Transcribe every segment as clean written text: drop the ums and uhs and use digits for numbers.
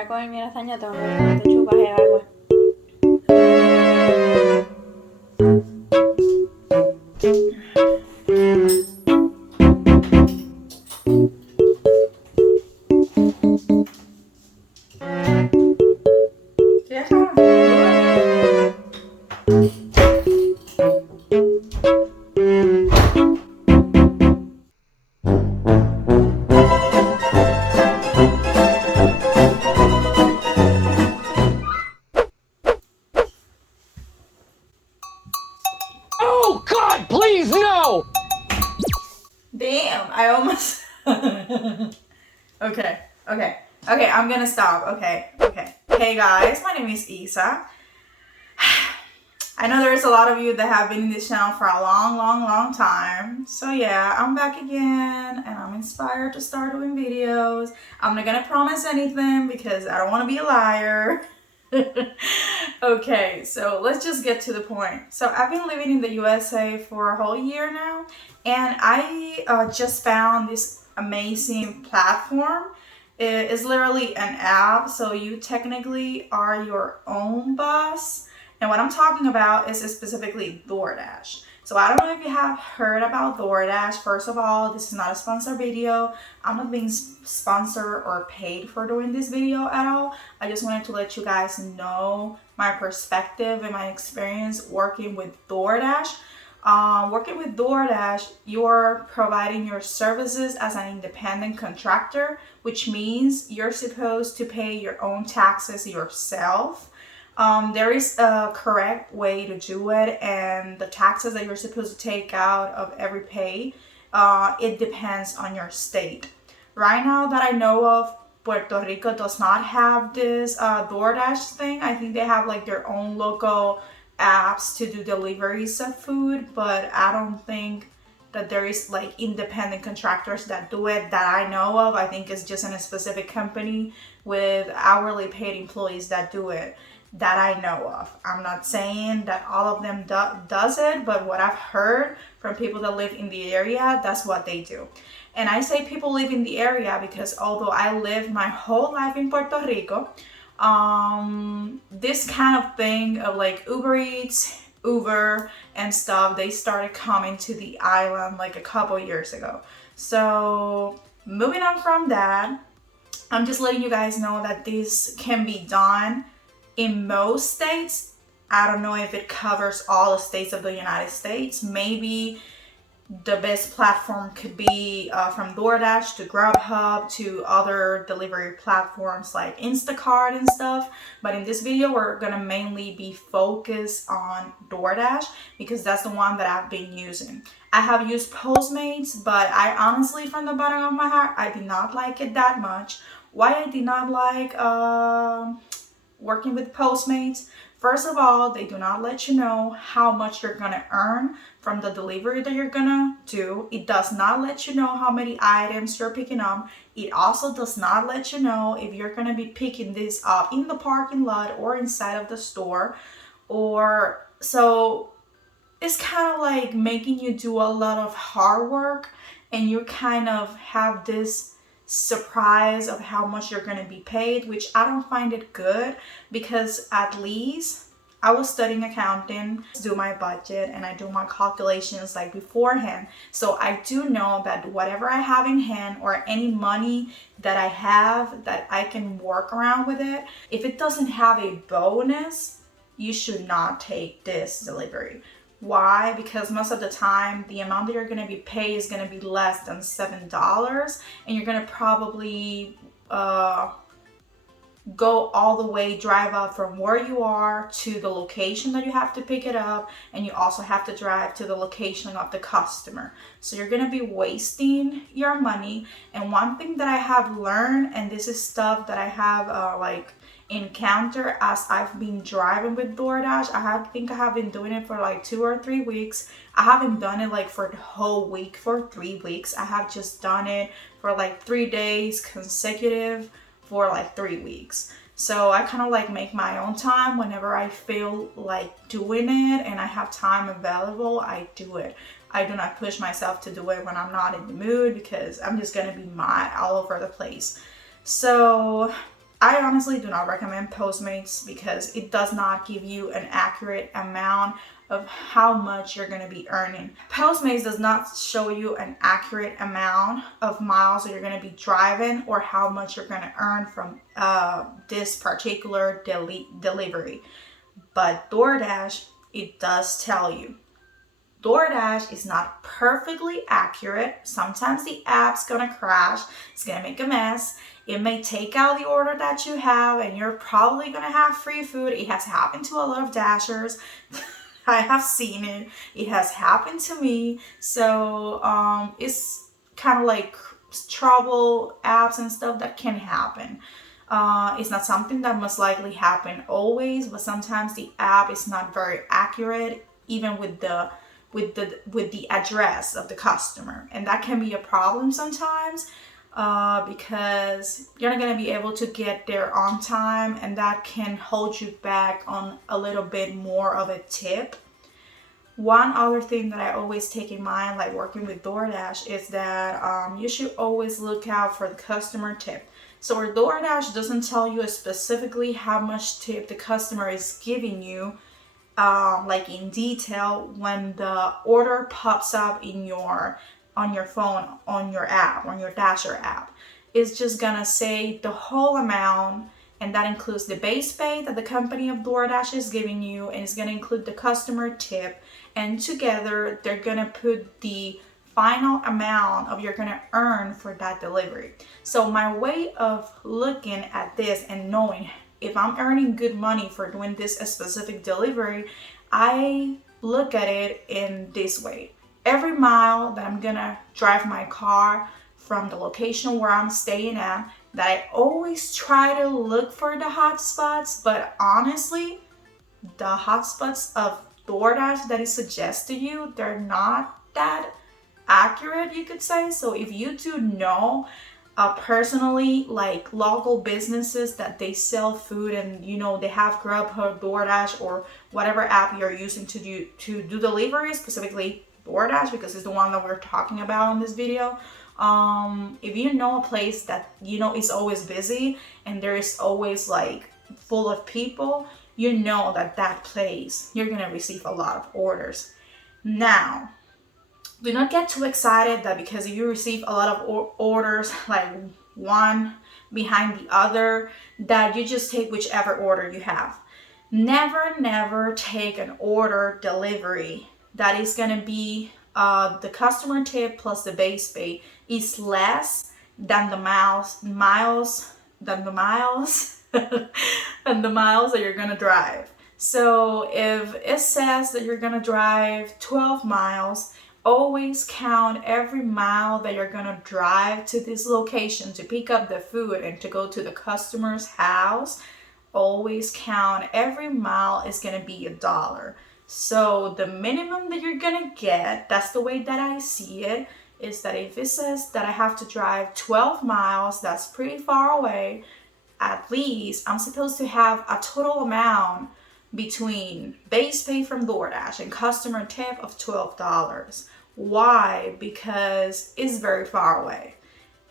Mira cómo mira esta ñata, te chupas el agua. Oh God, please no! Damn, I almost... Okay, I'm gonna stop. Okay. Hey guys, my name is Issa. I know there's a lot of you that have been in this channel for a long time. So yeah, I'm back again and I'm inspired to start doing videos. I'm not gonna promise anything because I don't want to be a liar. Okay, so let's just get to the point. So I've been living in the USA for a whole year now, and I just found this amazing platform. It is literally an app, so you technically are your own boss. And what I'm talking about is specifically Doordash. So I don't know if you have heard about Doordash. First of all, this is not a sponsored video. I'm not being sponsored or paid for doing this video at all. I just wanted to let you guys know my perspective and my experience working with Doordash. Working with Doordash, you're providing your services as an independent contractor, which means you're supposed to pay your own taxes yourself. There is a correct way to do it, and the taxes that you're supposed to take out of every pay, it depends on your state. Right now that I know of, Puerto Rico does not have this Doordash thing. I think they have like their own local apps to do deliveries of food, but I don't think that there is like independent contractors that do it that I know of. I think it's just in a specific company with hourly paid employees that do it that I know of. I'm not saying that all of them does it, but what I've heard from people that live in the area, that's what they do. And I say people live in the area because although I lived my whole life in Puerto Rico, this kind of thing of like Uber Eats, Uber and stuff, they started coming to the island like a couple years ago. So moving on from that, I'm just letting you guys know that this can be done in most states. I don't know if it covers all the states of the United States. Maybe the best platform could be from DoorDash to Grubhub to other delivery platforms like Instacart and stuff. But in this video, we're gonna mainly be focused on DoorDash because that's the one that I've been using. I have used Postmates, but I honestly, from the bottom of my heart, I did not like it that much. Why I did not like working with Postmates? First of all, they do not let you know how much you're gonna earn from the delivery that you're gonna do. It does not let you know how many items you're picking up. It also does not let you know if you're gonna be picking this up in the parking lot or inside of the store. Or so it's kind of like making you do a lot of hard work, and you kind of have this surprise of how much you're going to be paid, which I don't find it good, because at least I was studying accounting, do my budget, and I do my calculations like beforehand. So I do know that whatever I have in hand or any money that I have that I can work around with it, if it doesn't have a bonus, you should not take this delivery. Why? Because most of the time, the amount that you're going to be paid is going to be less than $7, and you're going to probably go all the way, drive up from where you are to the location that you have to pick it up, and you also have to drive to the location of the customer. So you're going to be wasting your money. And one thing that I have learned, and this is stuff that I have encounter as I've been driving with DoorDash. I think I have been doing it for like 2 or 3 weeks. I haven't done it like for the whole week, for 3 weeks. I have just done it for like 3 days consecutive for like 3 weeks. So I kind of like make my own time whenever I feel like doing it and I have time available, I do it. I do not push myself to do it when I'm not in the mood, because I'm just gonna be mad all over the place. So I honestly do not recommend Postmates because it does not give you an accurate amount of how much you're going to be earning. Postmates does not show you an accurate amount of miles that you're going to be driving or how much you're going to earn from this particular delivery. But DoorDash, it does tell you. DoorDash is not perfectly accurate. Sometimes the app's gonna crash. It's gonna make a mess. It may take out the order that you have and you're probably gonna have free food. It has happened to a lot of Dashers. I have seen it. It has happened to me. So it's kind of like trouble apps and stuff that can happen. It's not something that must likely happen always, but sometimes the app is not very accurate, even with the address of the customer, and that can be a problem sometimes because you're not going to be able to get there on time, and that can hold you back on a little bit more of a tip. One other thing that I always take in mind, like working with DoorDash, is that you should always look out for the customer tip. So where DoorDash doesn't tell you specifically how much tip the customer is giving you, like in detail, when the order pops up on your phone, on your app, on your Dasher app, it's just gonna say the whole amount, and that includes the base pay that the company of DoorDash is giving you, and it's gonna include the customer tip, and together they're gonna put the final amount of you're gonna earn for that delivery. So my way of looking at this and knowing if I'm earning good money for doing this specific delivery, I look at it in this way. Every mile that I'm gonna drive my car from the location where I'm staying at, that I always try to look for the hotspots, but honestly, the hotspots of DoorDash that is suggested to you, they're not that accurate, you could say. So if you do know personally, like local businesses that they sell food, and they have Grubhub, DoorDash, or whatever app you're using to do deliveries, specifically DoorDash because it's the one that we're talking about in this video. If you know a place that is always busy and there is always like full of people, that place you're gonna receive a lot of orders. Now, do not get too excited that because you receive a lot of orders, like one behind the other, that you just take whichever order you have. Never take an order delivery that is going to be the customer tip plus the base pay is less than the miles than the miles that you're going to drive. So if it says that you're going to drive 12 miles, always count every mile that you're gonna drive to this location to pick up the food and to go to the customer's house. Always count every mile is gonna be $1. So the minimum that you're gonna get, that's the way that I see it, is that if it says that I have to drive 12 miles, that's pretty far away, at least I'm supposed to have a total amount between base pay from DoorDash and customer tip of $12. Why? Because it's very far away.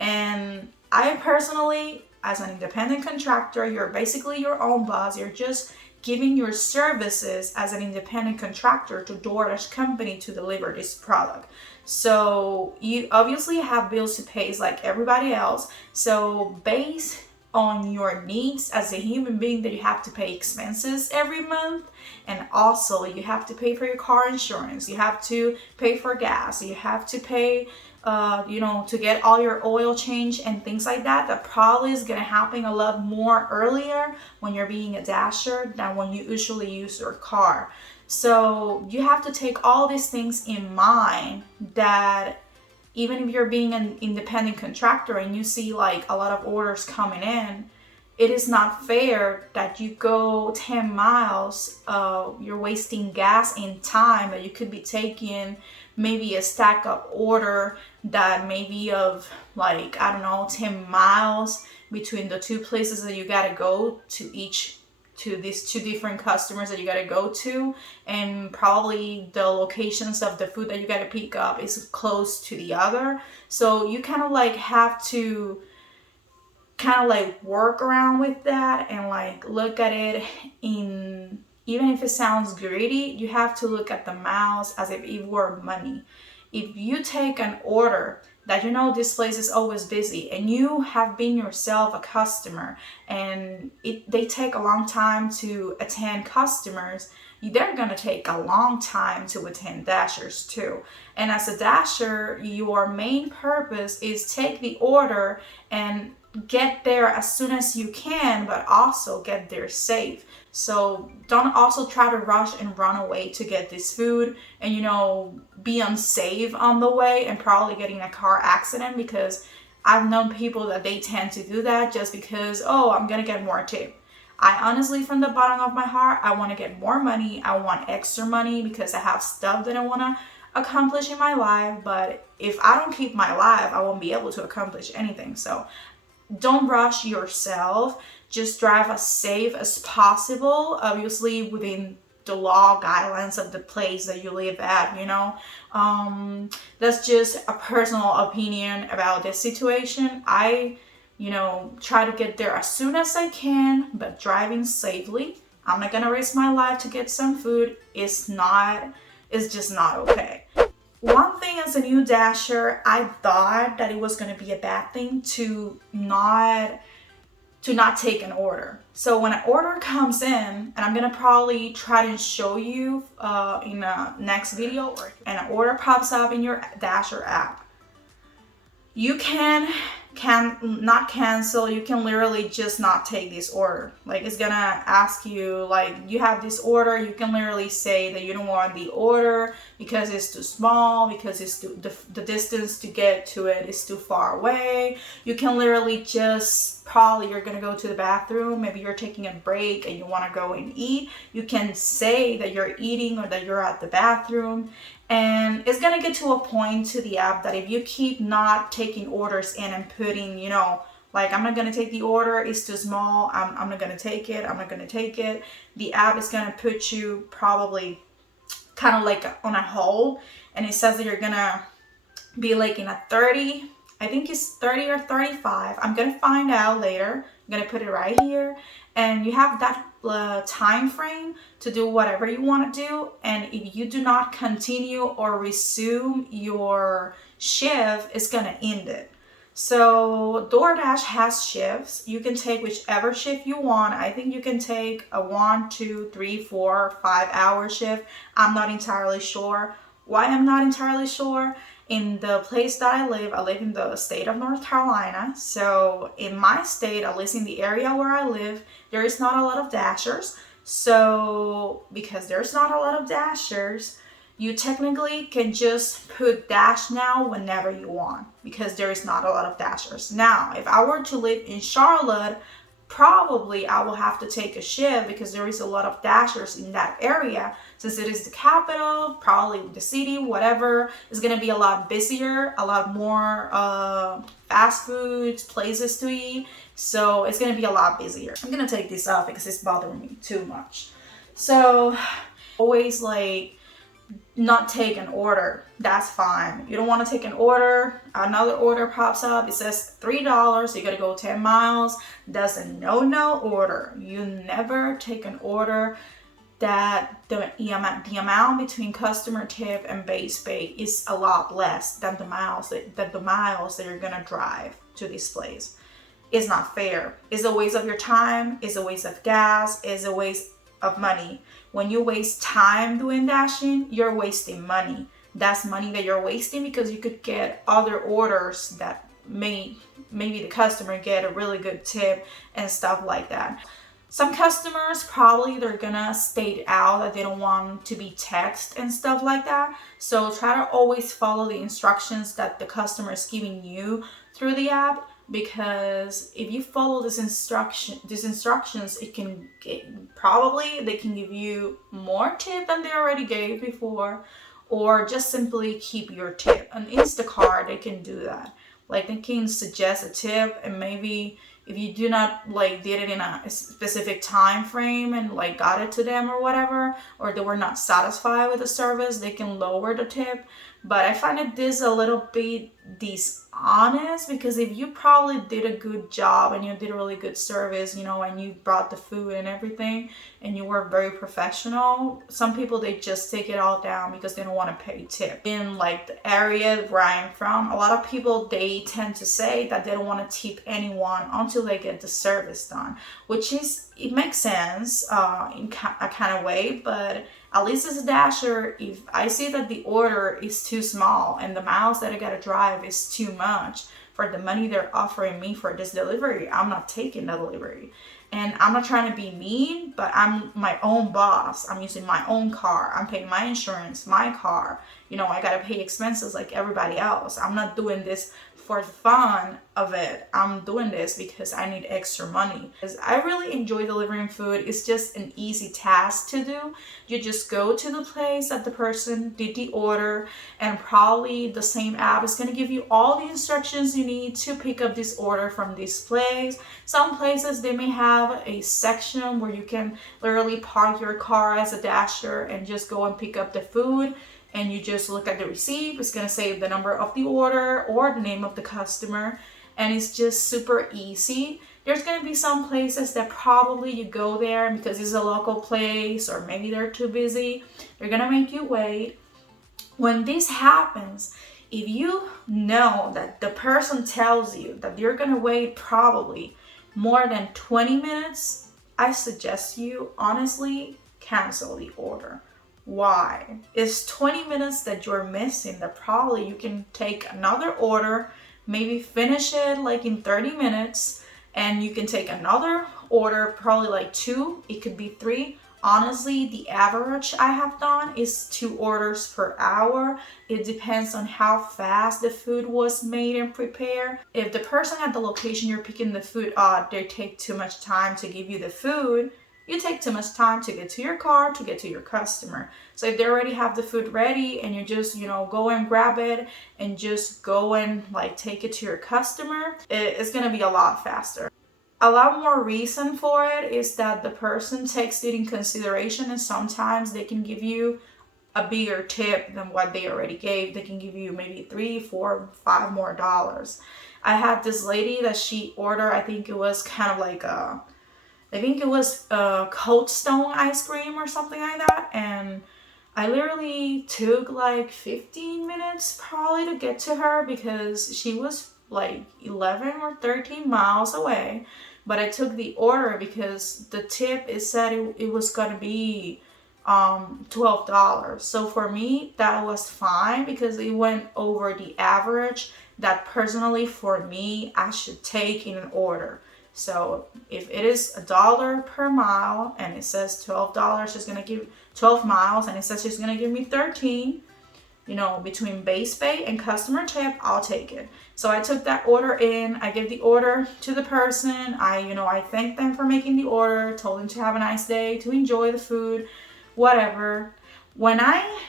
And I personally, as an independent contractor, you're basically your own boss. You're just giving your services as an independent contractor to DoorDash company to deliver this product. So you obviously have bills to pay like everybody else. So based on your needs as a human being, that you have to pay expenses every month, and also you have to pay for your car insurance, you have to pay for gas, you have to pay to get all your oil change and things like that. That probably is going to happen a lot more earlier when you're being a Dasher than when you usually use your car. So you have to take all these things in mind, that even if you're being an independent contractor and you see like a lot of orders coming in, it is not fair that you go 10 miles, you're wasting gas and time that you could be taking maybe a stack up order that maybe of like, 10 miles between the two places that you gotta go to these two different customers that you gotta go to, and probably the locations of the food that you gotta pick up is close to the other. So you kind of like have to kind of like work around with that and like look at it in, even if it sounds greedy, you have to look at the miles as if it were money. If you take an order that you know this place is always busy and you have been yourself a customer and they take a long time to attend customers, they're gonna take a long time to attend dashers too. And as a dasher, your main purpose is take the order and get there as soon as you can, but also get there safe. So don't also try to rush and run away to get this food and, you know, be unsafe on the way and probably getting a car accident, because I've known people that they tend to do that just because, oh, I'm gonna get more tip. I honestly, from the bottom of my heart, I want to get more money. I want extra money because I have stuff that I want to accomplish in my life. But if I don't keep my life, I won't be able to accomplish anything. So don't rush yourself. Just drive as safe as possible, obviously within the law guidelines of the place that you live at, you know. That's just a personal opinion about this situation. I, you know, try to get there as soon as I can, but driving safely. I'm not gonna risk my life to get some food. It's just not okay. One thing as a new dasher, I thought that it was gonna be a bad thing to not take an order. So when an order comes in, and I'm gonna probably try to show you in a next video, and an order pops up in your Dasher app, you can not cancel. You can literally just not take this order. Like, it's gonna ask you, like, you have this order. You can literally say that you don't want the order because it's too small, because it's the distance to get to it is too far away. You can literally just, probably you're gonna go to the bathroom, maybe you're taking a break and you want to go and eat. You can say that you're eating or that you're at the bathroom. And it's gonna get to a point to the app that if you keep not taking orders in and putting, you know, like, I'm not gonna take the order, it's too small, I'm not gonna take it, I'm not gonna take it, the app is gonna put you probably kind of like on a hold, and it says that you're gonna be like in a 30, I think it's 30 or 35. I'm gonna find out later. I'm gonna put it right here, and you have that time frame to do whatever you want to do. And if you do not continue or resume your shift, it's gonna end it. So Doordash has shifts. You can take whichever shift you want. I think you can take a 1, 2, 3, 4, 5 hour shift. I'm not entirely sure. Why I'm not entirely sure? In the place that I live in the state of North Carolina. So in my state, at least in the area where I live, there is not a lot of dashers. So because there's not a lot of dashers, you technically can just put dash now whenever you want, because there is not a lot of dashers. Now, if I were to live in Charlotte, probably I will have to take a shift because there is a lot of dashers in that area. Since it is the capital, probably the city, whatever, is going to be a lot busier, a lot more fast foods, places to eat. So it's going to be a lot busier. I'm going to take this off because it's bothering me too much. So always like not take an order. That's fine. You don't want to take an order, another order pops up, it says $3, so you gotta go 10 miles. That's a no order. You never take an order that the amount between customer tip and base pay is a lot less than the miles that you're gonna drive to this place. It's not fair. It's a waste of your time, it's a waste of gas, it's a waste of money. When you waste time doing dashing, you're wasting money. That's money that you're wasting because you could get other orders that maybe the customer get a really good tip and stuff like that. Some customers probably they're gonna state out that they don't want to be texted and stuff like that. So try to always follow the instructions that the customer is giving you through the app, because if you follow these instructions, it can they can give you more tip than they already gave before, or just simply keep your tip. On Instacart, they can do that. Like, they can suggest a tip, and maybe if you do not like did it in a specific time frame and like got it to them or whatever, or they were not satisfied with the service, they can lower the tip. But I find it this a little bit dishonest, because if you probably did a good job and you did a really good service, you know, and you brought the food and everything, and you were very professional, some people, they just take it all down because they don't want to pay tip. In like the area where I'm from, a lot of people, they tend to say that they don't want to tip anyone until they get the service done, which is, it makes sense in a kind of way. But at least as a dasher, if I see that the order is too small and the miles that I gotta drive is too much for the money they're offering me for this delivery, I'm not taking the delivery. And I'm not trying to be mean, but I'm my own boss. I'm using my own car. I'm paying my insurance, my car. You know, I gotta pay expenses like everybody else. I'm not doing this for the fun of it. I'm doing this because I need extra money. Because I really enjoy delivering food. It's just an easy task to do. You just go to the place that the person did the order, and probably the same app is gonna give you all the instructions you need to pick up this order from this place. Some places, they may have a section where you can literally park your car as a dasher and just go and pick up the food. And you just look at the receipt. It's gonna say the number of the order or the name of the customer, and it's just super easy. There's gonna be some places that probably you go there because it's a local place, or maybe they're too busy. They're gonna make you wait. When this happens, if you know that the person tells you that you're gonna wait probably more than 20 minutes, I suggest you honestly cancel the order. Why? It's 20 minutes that you're missing that probably you can take another order, maybe finish it like in 30 minutes, and you can take another order, probably like 2, it could be 3. Honestly, the average I have done is 2 orders per hour. It depends on how fast the food was made and prepared. If the person at the location you're picking the food up, they take too much time to give you the food, you take too much time to get to your car, to get to your customer. So if they already have the food ready and you just, you know, go and grab it and just go and like take it to your customer, it's gonna be a lot faster. A lot more reason for it is that the person takes it in consideration, and sometimes they can give you a bigger tip than what they already gave. They can give you maybe $3, $4, $5 more dollars. I had this lady that she ordered, I think it was kind of like a Cold Stone ice cream or something like that, and I literally took like 15 minutes probably to get to her because she was like 11 or 13 miles away. But I took the order because the tip, it said it was gonna be $12. So for me, that was fine because it went over the average that personally for me I should take in an order. So if it is $1 per mile and it says $12, she's gonna give 12 miles, and it says she's gonna give me 13, you know, between base pay and customer tip, I'll take it. So I took that order in, I gave the order to the person, I thanked them for making the order, told them to have a nice day, to enjoy the food, whatever. When I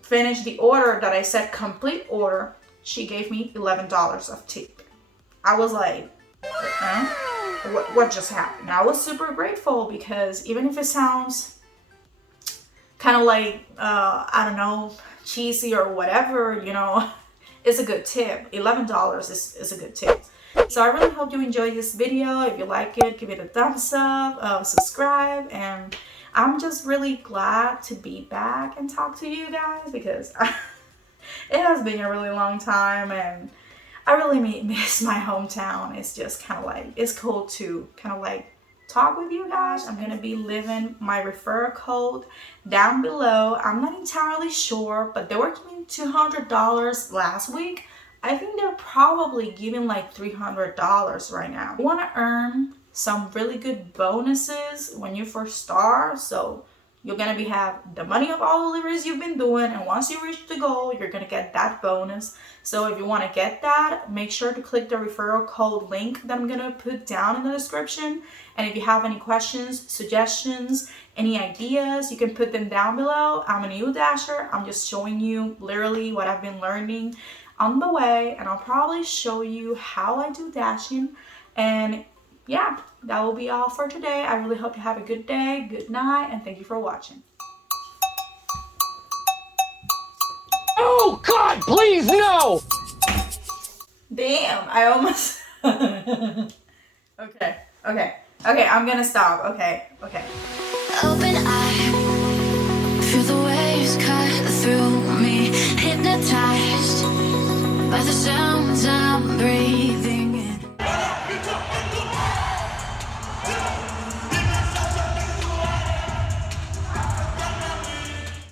finished the order that I said complete order, she gave me $11 of tip. I was like, what just happened? I was super grateful because even if it sounds kind of like, I don't know, cheesy or whatever, you know, it's a good tip. $11 is a good tip. So I really hope you enjoyed this video. If you like it, give it a thumbs up, subscribe, and I'm just really glad to be back and talk to you guys because it has been a really long time, and I really miss my hometown. It's just kind of like, it's cool to kind of like talk with you guys. I'm gonna be leaving my referral code down below. I'm not entirely sure, but they were giving $200 last week. I think they're probably giving like $300 right now. You want to earn some really good bonuses when you first start, so you're gonna have the money of all the deliveries you've been doing, and once you reach the goal, you're gonna get that bonus. So if you want to get that, make sure to click the referral code link that I'm gonna put down in the description. And if you have any questions, suggestions, any ideas, you can put them down below. I'm a new dasher. I'm just showing you literally what I've been learning on the way, and I'll probably show you how I do dashing. And yeah, that will be all for today. I really hope you have a good day, good night, and thank you for watching. Oh! God, please, no! Damn, I almost. Okay, I'm gonna stop. Okay. Open eye, feel the waves cut through me, hypnotized by the sounds I'm breathing in.